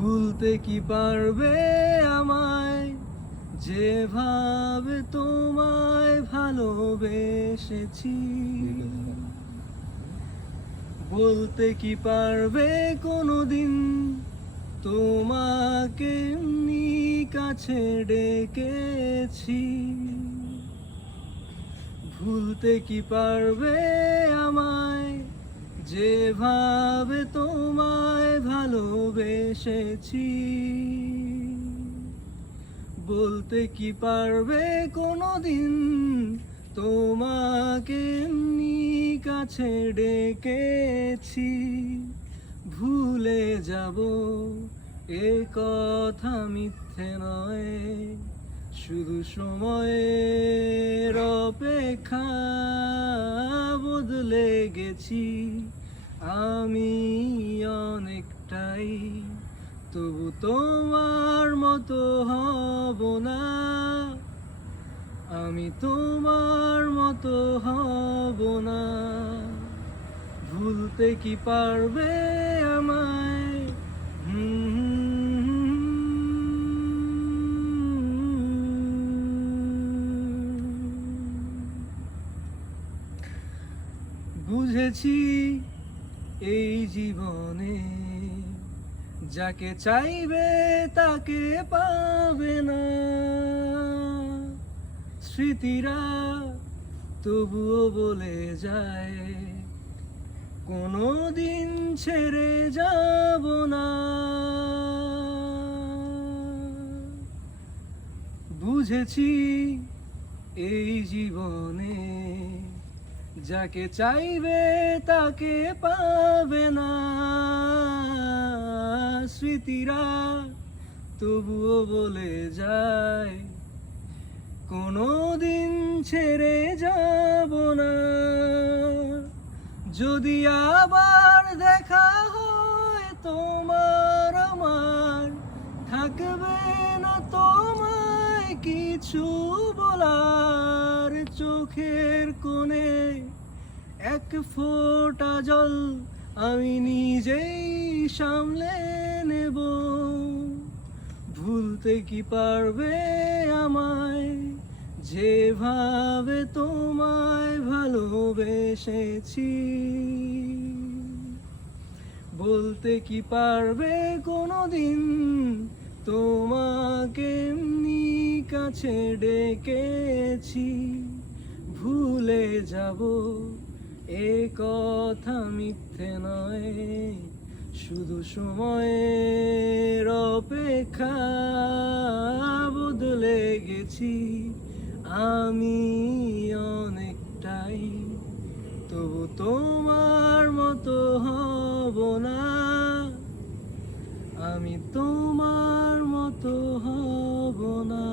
ভুলতে কি পারবে আমায়, যেভাবে তোমায় ভালোবেসেছি। বলতে কি পারবে কোনোদিন তোমাকে এমনি কাছে ডেকেছি। ভুলতে কি পারবে আমায়, যেভাবে তোমায় ভালোবেসেছি। বলতে কি পারবে কোনোদিন তোমাকে এমনি কাছে ডেকেছি। ভুলে যাব এ কথা মিথ্যে নয়, শুধু সময়ের অপেক্ষা। বদলে গেছি আমি অনেকটাই, তবু তোমার মতো হব না। আমি তোমার মতো হব না। ভুলতে কি পারবে আমায়? বুঝেছি এই জীবনে যাকে চাইবে তাকে পাবে না। স্মৃতিরা তবুও বলে যায় কোনোদিন ছেড়ে যাব না। বুঝেছি এই জীবনে যাকে চাইবে তাকে পাবে না। স্মৃতিরা তবুও বলে যায় কোনোদিন ছেড়ে যাব না। যদি আবার দেখা হয় তোমার আমার, থাকবে না তোমায় কিছু বলার। চোখের কোণে এক ফোঁটা জল আমি নিজেই সামলে নেব। ভুলতে কি পারবে আমায়, যেভাবে তোমায় ভালোবেসেছি। বলতে কি পারবে কোনোদিন তোমাকে এমনি কাছে ডেকেছি। ভুলে যাব এ কথা মিথ্যে নয়, শুধু সময়ের অপেক্ষা। বদলে গেছি আমি অনেকটাই, তবু তোমার মতো হব না। আমি তোমার মতো হব না।